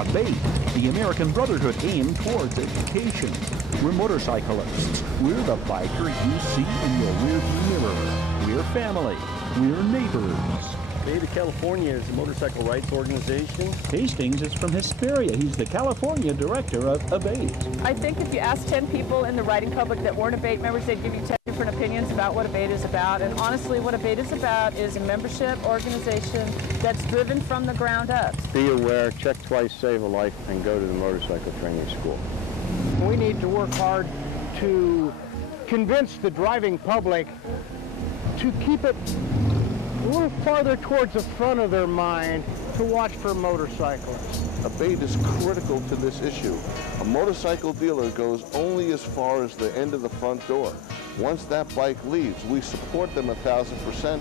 ABATE, the American Brotherhood aimed towards education. We're motorcyclists. We're the biker you see in your rearview mirror. We're family. We're neighbors. ABATE of California is a motorcycle rights organization. Hastings is from Hesperia. He's the California director of ABATE. I think if you ask 10 people in the riding public that weren't ABATE members, they'd give you 10 different opinions about what ABATE is about. And honestly, what ABATE is about is a membership organization that's driven from the ground up. Be aware, check twice, save a life, and go to the motorcycle training school. We need to work hard to convince the driving public to keep it a little farther towards the front of their mind to watch for motorcyclists. ABATE is critical to this issue. A motorcycle dealer goes only as far as the end of the front door. Once that bike leaves, we support them 1,000%,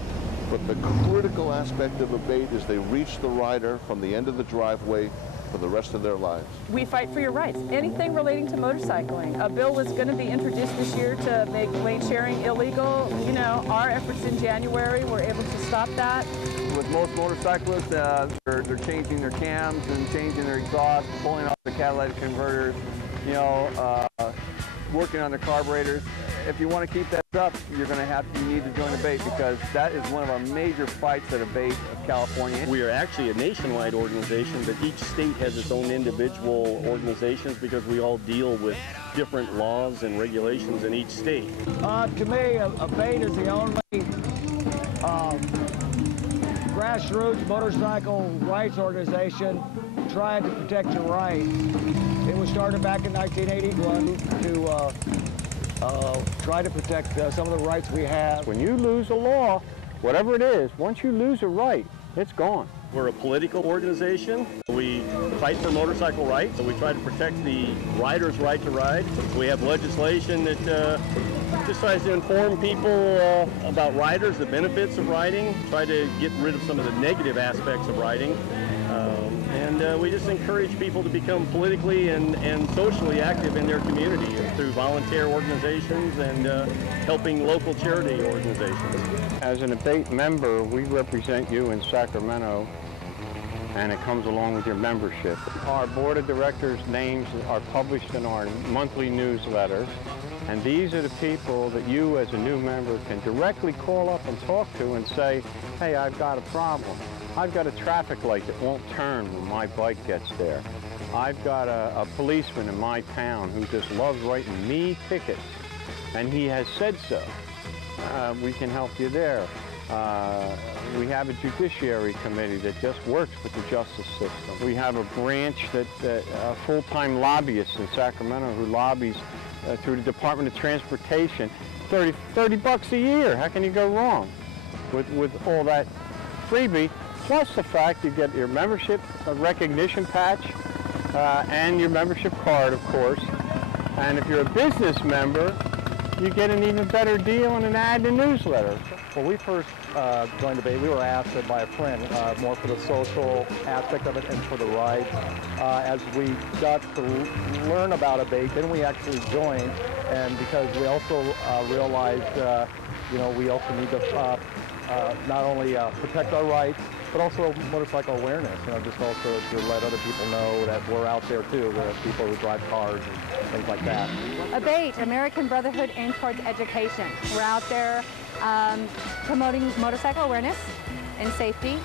but the critical aspect of ABATE is they reach the rider from the end of the driveway for the rest of their lives. We fight for your rights. Anything relating to motorcycling. A bill was going to be introduced this year to make lane sharing illegal. You know, our efforts in January were able to stop that. With most motorcyclists, they're changing their cams and changing their exhaust, pulling off the catalytic converters, you know, working on the carburetors. If you want to keep that up, you need to join ABATE, because that is one of our major fights at ABATE of California. We are actually a nationwide organization, but each state has its own individual organizations because we all deal with different laws and regulations in each state. To me, ABATE is the only grassroots motorcycle rights organization trying to protect your rights. It was started back in 1981 to try to protect some of the rights we have. When you lose a law, whatever it is, once you lose a right, it's gone. We're a political organization. We fight for motorcycle rights, so we try to protect the rider's right to ride. We have legislation that just tries to inform people about riders, the benefits of riding, try to get rid of some of the negative aspects of riding. And we just encourage people to become politically and socially active in their community through volunteer organizations and helping local charity organizations. As an ABATE member, we represent you in Sacramento, and it comes along with your membership. Our board of directors' names are published in our monthly newsletter, and these are the people that you as a new member can directly call up and talk to and say, hey, I've got a problem. I've got a traffic light that won't turn when my bike gets there. I've got a policeman in my town who just loves writing me tickets, and he has said so. We can help you there. We have a judiciary committee that just works with the justice system. We have a branch that full-time lobbyists in Sacramento who lobbies through the Department of Transportation. 30 bucks a year. How can you go wrong with all that freebie? Plus the fact you get your membership recognition patch and your membership card, of course. And if you're a business member, you get an even better deal and an ad in the newsletter. When we first joined ABATE, we were asked by a friend more for the social aspect of it and for the rights. As we got to learn about ABATE, then we actually joined, and because we also realized, we also need to not only protect our rights, but also motorcycle awareness, just also to let other people know that we're out there too, people who drive cars and things like that. ABATE, American Brotherhood aimed towards education. We're out there promoting motorcycle awareness and safety.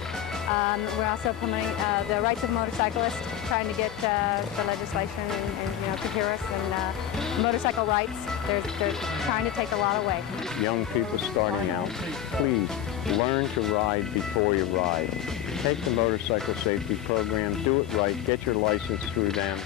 We're also promoting the rights of motorcyclists, trying to get the legislation and to hear us, and motorcycle rights. They're trying to take a lot away. Young people starting out, please learn to ride before you ride. Take the motorcycle safety program, do it right, get your license through them.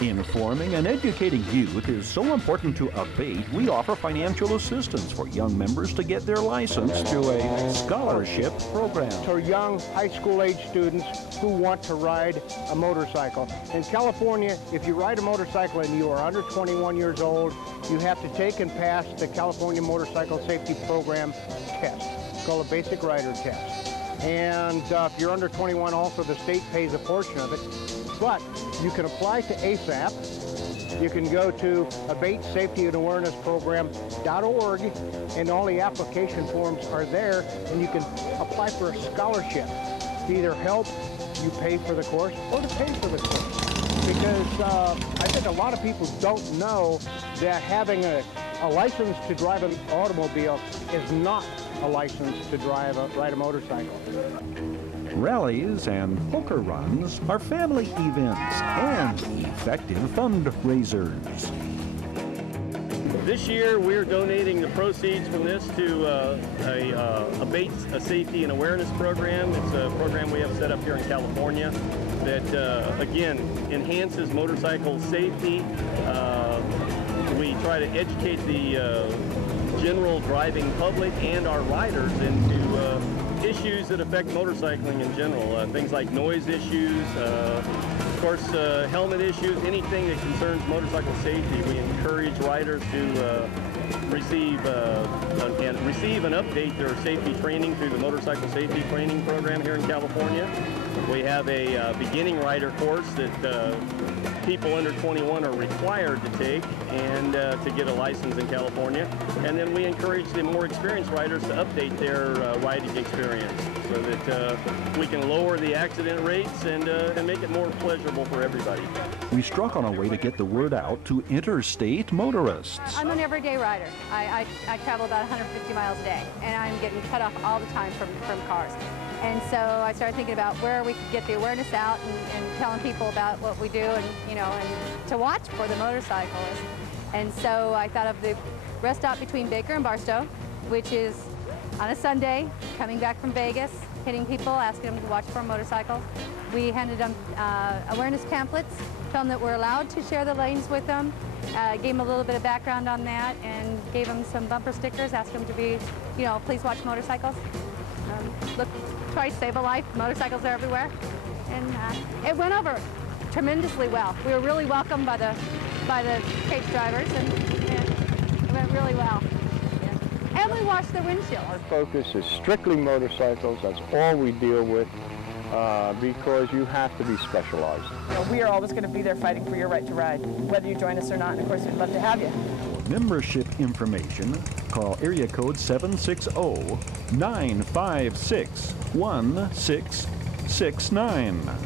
Informing and educating youth is so important to ABATE. We offer financial assistance for young members to get their license through a scholarship program. To young high school age students who want to ride a motorcycle. In California, if you ride a motorcycle and you are under 21 years old, you have to take and pass the California Motorcycle Safety Program test. It's called a basic rider test. And if you're under 21 also, the state pays a portion of it. But you can apply to ASAP. You can go to ABATE Safety and Awareness Program.org, and all the application forms are there, and you can apply for a scholarship to either help you pay for the course or to pay for the course. Because I think a lot of people don't know that having a license to drive an automobile is not a license to ride a motorcycle. Rallies and poker runs are family events and effective fundraisers. This year, we're donating the proceeds from this to ABATE, a safety and awareness program. It's a program we have set up here in California that, again, enhances motorcycle safety. We try to educate the general driving public and our riders into issues that affect motorcycling in general. Things like noise issues, of course, helmet issues, anything that concerns motorcycle safety. We encourage riders to receive and update their safety training through the Motorcycle Safety Training Program here in California. We have a beginning rider course that people under 21 are required to take and to get a license in California. And then we encourage the more experienced riders to update their riding experience so that we can lower the accident rates and make it more pleasurable for everybody. We struck on a way to get the word out to interstate motorists. I'm an everyday rider. I travel about 150 miles a day, and I'm getting cut off all the time from cars. And so I started thinking about where we could get the awareness out and telling people about what we do and, you know, and to watch for the motorcyclists. And so I thought of the rest stop between Baker and Barstow, which is on a Sunday, coming back from Vegas, hitting people, asking them to watch for motorcycles. We handed them awareness pamphlets, told them that we're allowed to share the lanes with them, gave them a little bit of background on that, and gave them some bumper stickers, asked them to be, you know, please watch motorcycles. Look, try to save a life. Motorcycles are everywhere. And it went over tremendously well. We were really welcomed by the cage drivers, and it went really well. Yeah. And we washed the windshield. Our focus is strictly motorcycles. That's all we deal with because you have to be specialized. You know, we are always going to be there fighting for your right to ride, whether you join us or not. And of course, we'd love to have you. For membership information, call area code 760-956-1669.